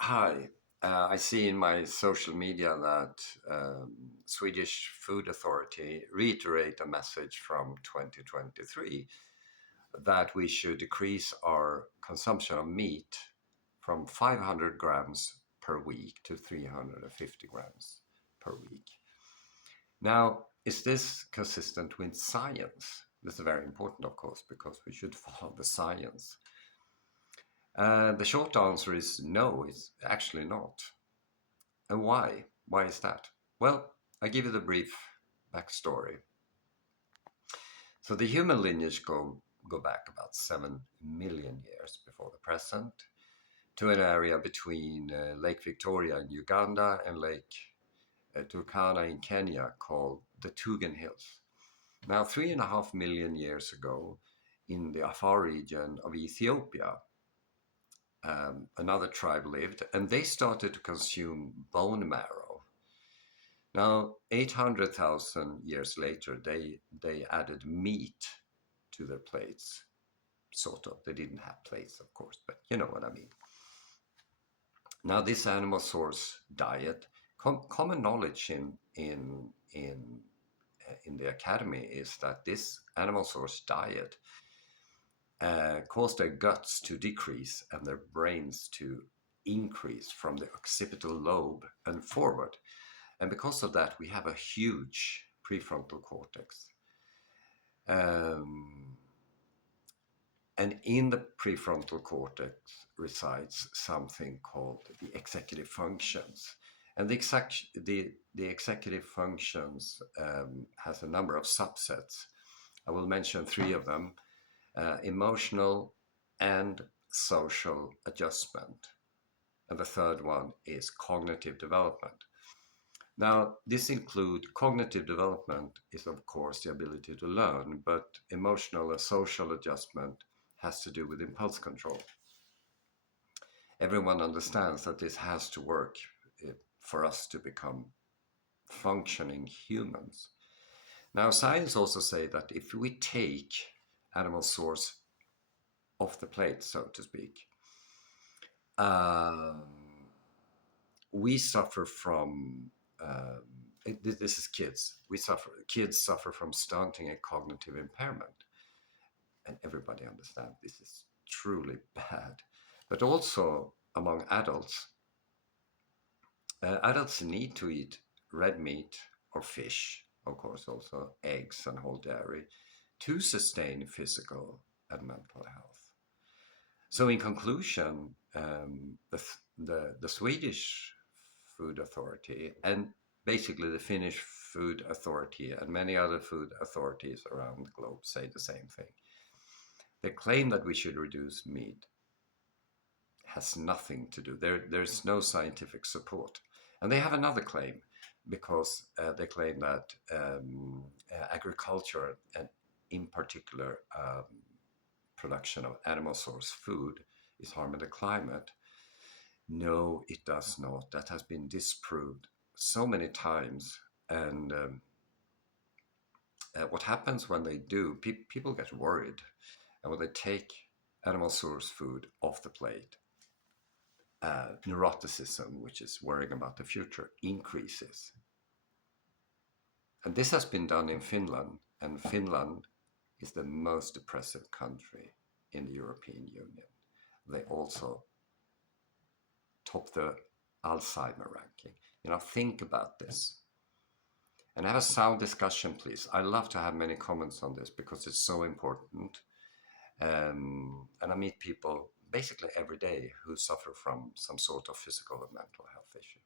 Hi. I see in my social media that Swedish Food Authority reiterate a message from 2023 that we should decrease our consumption of meat from 500 grams per week to 350 grams per week. Now, is this consistent with science? This is very important, of course, because we should follow the science. The short answer is no, it's actually not. And why? Why is that? Well, I give you the brief backstory. So the human lineage go back about 7 million years before the present to an area between Lake Victoria in Uganda and Lake Turkana in Kenya called the Tugen Hills. Now, 3.5 million years ago, in the Afar region of Ethiopia, another tribe lived, and they started to consume bone marrow. Now, 800,000 years later, they added meat to their plates, sort of. They didn't have plates, of course, but you know what I mean. Now, this animal source diet, common knowledge in the academy is that this animal source diet caused their guts to decrease and their brains to increase from the occipital lobe and forward. And because of that, we have a huge prefrontal cortex. And in the prefrontal cortex resides something called the executive functions. And the executive functions has a number of subsets. I will mention three of them: emotional and social adjustment. And the third one is cognitive development. Now, this includes cognitive development is, of course, the ability to learn, but emotional and social adjustment has to do with impulse control. Everyone understands that this has to work for us to become functioning humans. Now, science also say that if we take animal source off the plate, so to speak, we suffer from this is kids. Kids suffer from stunting and cognitive impairment, and everybody understands this is truly bad. But also among adults, adults need to eat red meat or fish, of course, also eggs and whole dairy, to sustain physical and mental health. So, in conclusion, the Swedish Food Authority and basically the Finnish Food Authority and many other food authorities around the globe say the same thing. They claim that we should reduce meat has nothing to do. There's no scientific support. And they have another claim because they claim that agriculture and in particular production of animal source food is harming the climate. No, it does not. That has been disproved so many times. And what happens when they do, people get worried. And when they take animal source food off the plate, neuroticism, which is worrying about the future, increases. And this has been done in Finland, and Finland is the most depressive country in the European Union. They also top the Alzheimer ranking. Think about this. And have a sound discussion, please. I love to have many comments on this because it's so important. And I meet people basically every day who suffer from some sort of physical or mental health issue.